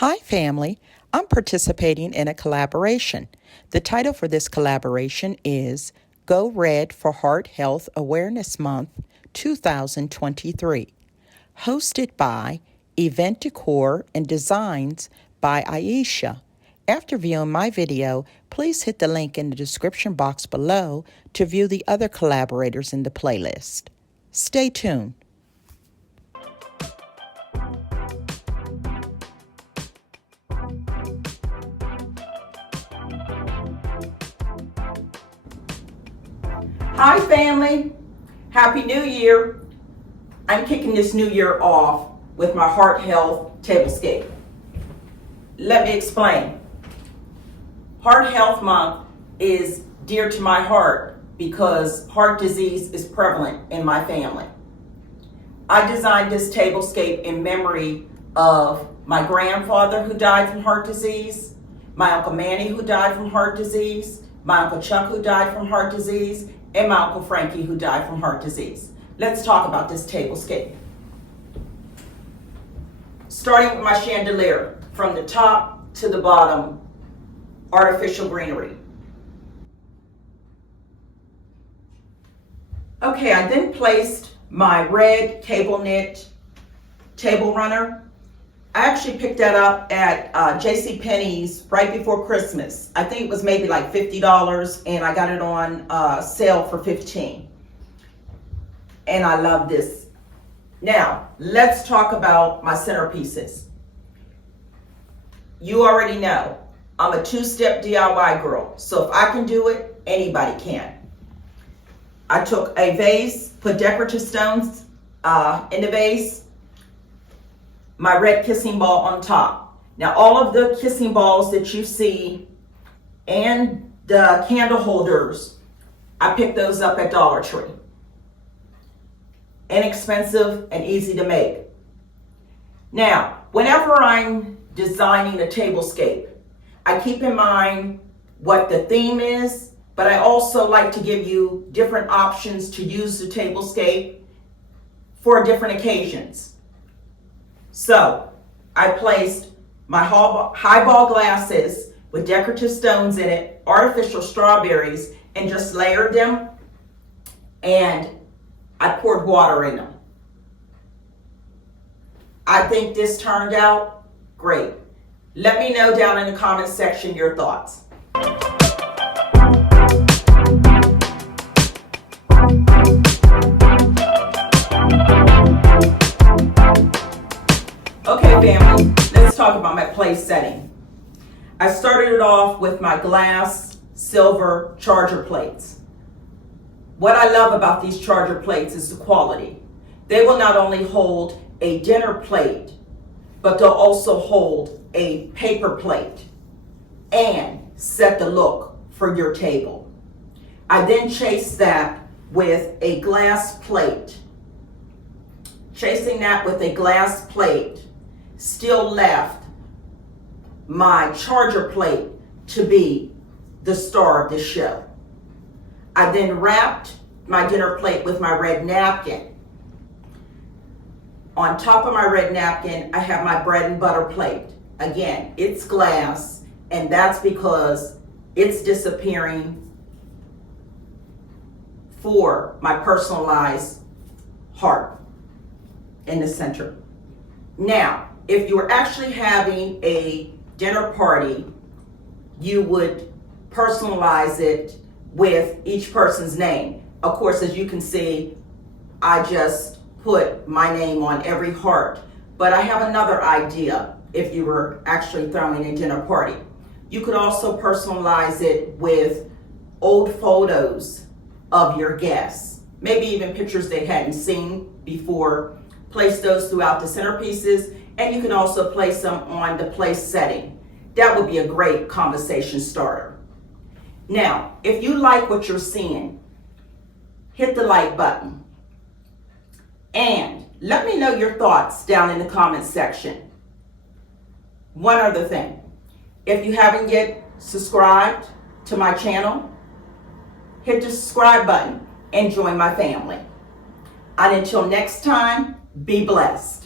Hi, family. I'm participating in a collaboration. The title for this collaboration is Go Red for Heart Health Awareness Month 2023, hosted by Event Decor and Designs by Ieasha. After viewing my video, please hit the link in the description box below to view the other collaborators in the playlist. Stay tuned. Hi, family. Happy New Year. I'm kicking this new year off with my heart health tablescape. Let me explain. Heart Health Month is dear to my heart because heart disease is prevalent in my family. I designed this tablescape in memory of my grandfather who died from heart disease, my Uncle Manny who died from heart disease, my Uncle Chuck who died from heart disease, and my Uncle Frankie who died from heart disease. Let's talk about this tablescape. Starting with my chandelier, from the top to the bottom, artificial greenery. Okay, I then placed my red cable knit table runner. I actually picked that up at JCPenney's right before Christmas. I think it was maybe like $50 and I got it on sale for $15. And I love this. Now, let's talk about my centerpieces. You already know, I'm a two-step DIY girl. So if I can do it, anybody can. I took a vase, put decorative stones in the vase, my red kissing ball on top. Now all of the kissing balls that you see and the candle holders, I picked those up at Dollar Tree. Inexpensive and easy to make. Now, whenever I'm designing a tablescape, I keep in mind what the theme is, but I also like to give you different options to use the tablescape for different occasions. So I placed my highball glasses with decorative stones in it, artificial strawberries, and just layered them, and I poured water in them. I think this turned out great. Let me know down in the comment section your thoughts. Okay, family, let's talk about my place setting. I started it off with my glass silver charger plates. What I love about these charger plates is the quality. They will not only hold a dinner plate, but they'll also hold a paper plate and set the look for your table. I then chased that with a glass plate. Chasing that with a glass plate still left my charger plate to be the star of the show. I then wrapped my dinner plate with my red napkin. On top of my red napkin, I have my bread and butter plate. Again, it's glass, and that's because it's disappearing for my personalized heart in the center. Now, if you were actually having a dinner party, you would personalize it with each person's name. Of course, as you can see, I just put my name on every heart. But I have another idea if you were actually throwing a dinner party. You could also personalize it with old photos of your guests, maybe even pictures they hadn't seen before. Place those throughout the centerpieces, and you can also place them on the place setting. That would be a great conversation starter. Now, if you like what you're seeing, hit the like button. And let me know your thoughts down in the comments section. One other thing, if you haven't yet subscribed to my channel, hit the subscribe button and join my family. And until next time, be blessed.